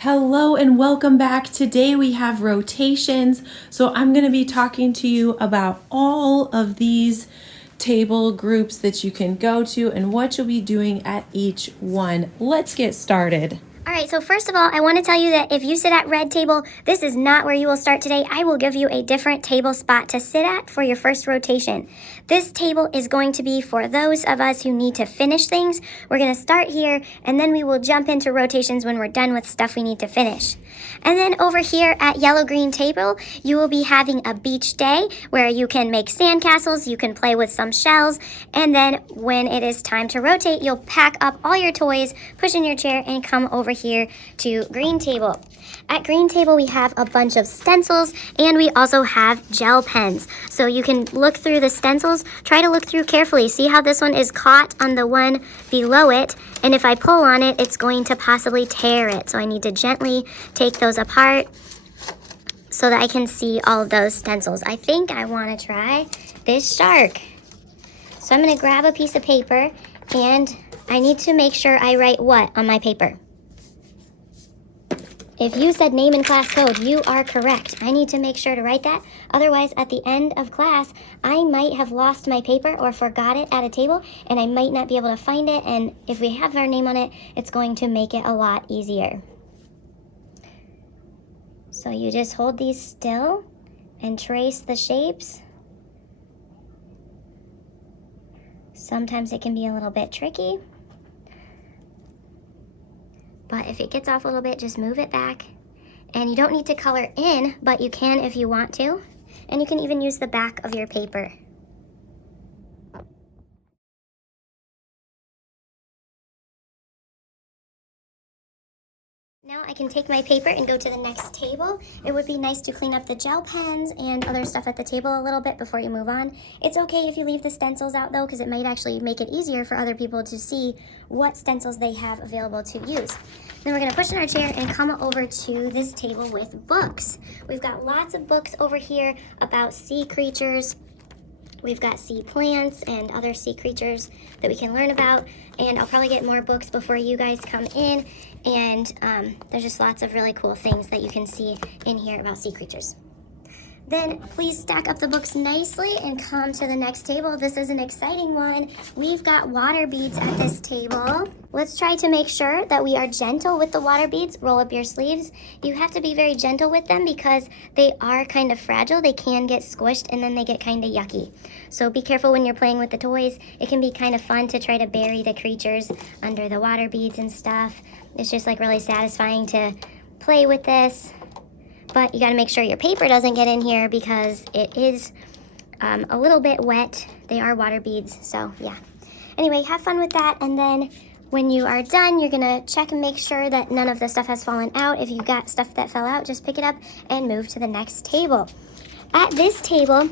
Hello and welcome back. Today we have rotations. So I'm going to be talking to you about all of these table groups that you can go to and what you'll be doing at each one. Let's get started. All right, so first of all, I want to tell you that if you sit at red table, this is not where you will start today. I will give you a different table spot to sit at for your first rotation. This table is going to be for those of us who need to finish things. We're going to start here, and then we will jump into rotations when we're done with stuff we need to finish. And then over here at yellow-green table, you will be having a beach day where you can make sandcastles, you can play with some shells, and then when it is time to rotate, you'll pack up all your toys, push in your chair, and come over here to green table. At green table, we have a bunch of stencils, and we also have gel pens. So you can look through the stencils, try to look through carefully. See how this one is caught on the one below it, and if I pull on it, it's going to possibly tear it. So I need to gently take those apart so that I can see all of those stencils. I think I want to try this shark. So I'm going to grab a piece of paper, and I need to make sure I write what on my paper. If you said name and class code, you are correct. I need to make sure to write that. Otherwise, at the end of class, I might have lost my paper or forgot it at a table, and I might not be able to find it. And if we have our name on it, it's going to make it a lot easier. So you just hold these still and trace the shapes. Sometimes it can be a little bit tricky. But if it gets off a little bit, just move it back. And you don't need to color in, but you can if you want to. And you can even use the back of your paper. Now I can take my paper and go to the next table. It would be nice to clean up the gel pens and other stuff at the table a little bit before you move on. It's okay if you leave the stencils out though, because it might actually make it easier for other people to see what stencils they have available to use. Then we're going to push in our chair and come over to this table with books. We've got lots of books over here about sea creatures. We've got sea plants and other sea creatures that we can learn about. And I'll probably get more books before you guys come in. And there's just lots of really cool things that you can see in here about sea creatures. Then please stack up the books nicely and come to the next table. This is an exciting one. We've got water beads at this table. Let's try to make sure that we are gentle with the water beads. Roll up your sleeves. You have to be very gentle with them because they are kind of fragile. They can get squished and then they get kind of yucky. So be careful when you're playing with the toys. It can be kind of fun to try to bury the creatures under the water beads and stuff. It's just like really satisfying to play with this. But you got to make sure your paper doesn't get in here because it is a little bit wet. They are water beads, so yeah. Anyway, have fun with that, and then when you are done, you're going to check and make sure that none of the stuff has fallen out. If you've got stuff that fell out, just pick it up and move to the next table. At this table,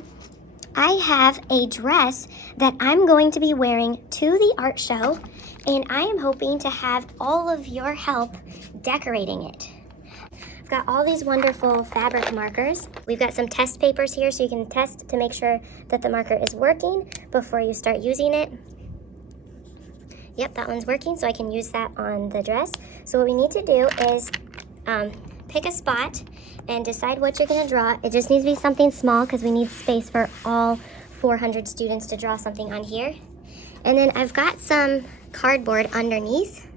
I have a dress that I'm going to be wearing to the art show, and I am hoping to have all of your help decorating it. We've got all these wonderful fabric markers. We've got some test papers here so you can test to make sure that the marker is working before you start using it. Yep, that one's working, so I can use that on the dress. So what we need to do is pick a spot and decide what you're gonna draw. It just needs to be something small because we need space for all 400 students to draw something on here. And then I've got some cardboard underneath,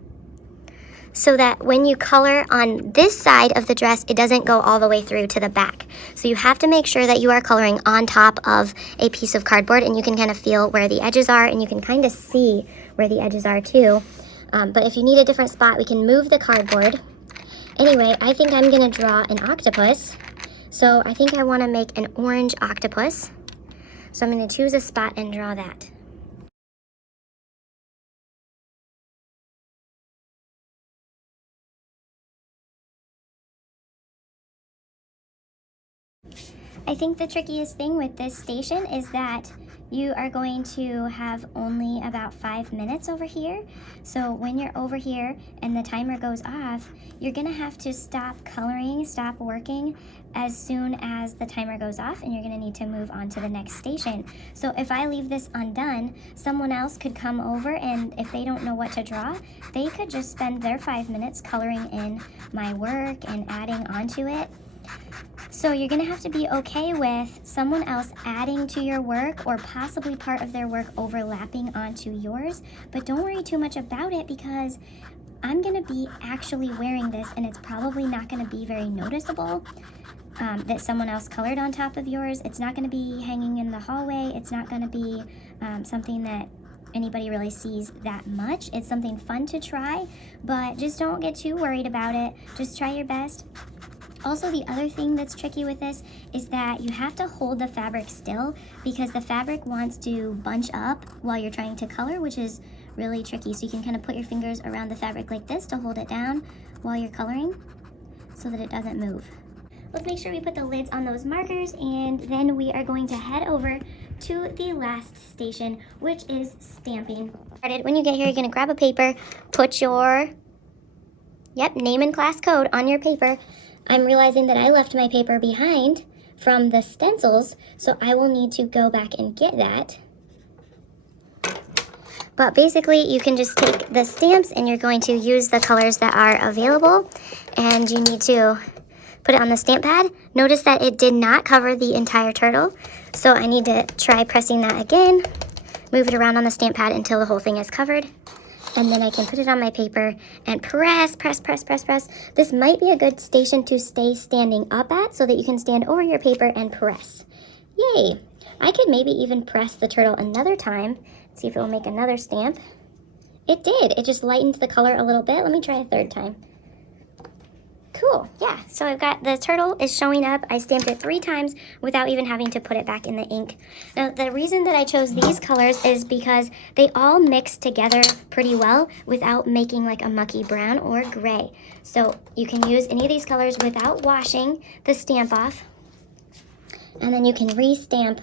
so that when you color on this side of the dress, it doesn't go all the way through to the back. So you have to make sure that you are coloring on top of a piece of cardboard, and you can kind of feel where the edges are, and you can kind of see where the edges are too. But if you need a different spot, we can move the cardboard. Anyway, I think I'm gonna draw an octopus. So I think I wanna make an orange octopus. So I'm gonna choose a spot and draw that. I think the trickiest thing with this station is that you are going to have only about 5 minutes over here. So when you're over here and the timer goes off, you're gonna have to stop coloring, stop working as soon as the timer goes off, and you're gonna need to move on to the next station. So if I leave this undone, someone else could come over, and if they don't know what to draw, they could just spend their 5 minutes coloring in my work and adding onto it. So you're gonna have to be okay with someone else adding to your work or possibly part of their work overlapping onto yours, but don't worry too much about it because I'm gonna be actually wearing this, and it's probably not gonna be very noticeable that someone else colored on top of yours. It's not gonna be hanging in the hallway. It's not gonna be something that anybody really sees that much. It's something fun to try, but just don't get too worried about it. Just try your best. Also, the other thing that's tricky with this is that you have to hold the fabric still because the fabric wants to bunch up while you're trying to color, which is really tricky. So you can kind of put your fingers around the fabric like this to hold it down while you're coloring so that it doesn't move. Let's make sure we put the lids on those markers, and then we are going to head over to the last station, which is stamping. When you get here, you're going to grab a paper, put your name and class code on your paper. I'm realizing that I left my paper behind from the stencils, so I will need to go back and get that. But basically, you can just take the stamps and you're going to use the colors that are available, and you need to put it on the stamp pad. Notice that it did not cover the entire turtle, so I need to try pressing that again, move it around on the stamp pad until the whole thing is covered. And then I can put it on my paper and press. This might be a good station to stay standing up at so that you can stand over your paper and press. Yay! I could maybe even press the turtle another time, see if it will make another stamp. It did. It just lightened the color a little bit. Let me try a third time. Cool, yeah, so I've got the turtle is showing up. I stamped it 3 times without even having to put it back in the ink. Now, the reason that I chose these colors is because they all mix together pretty well without making like a mucky brown or gray. So you can use any of these colors without washing the stamp off, and then you can re-stamp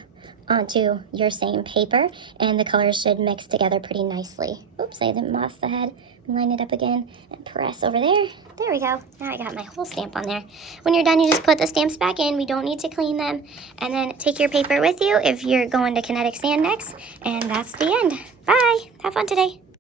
onto your same paper, and the colors should mix together pretty nicely. Oops, I didn't moss the head. Line it up again and press over there. There we go. Now I got my whole stamp on there. When you're done, you just put the stamps back in. We don't need to clean them. And then take your paper with you if you're going to Kinetic Sand next. And that's the end. Bye. Have fun today.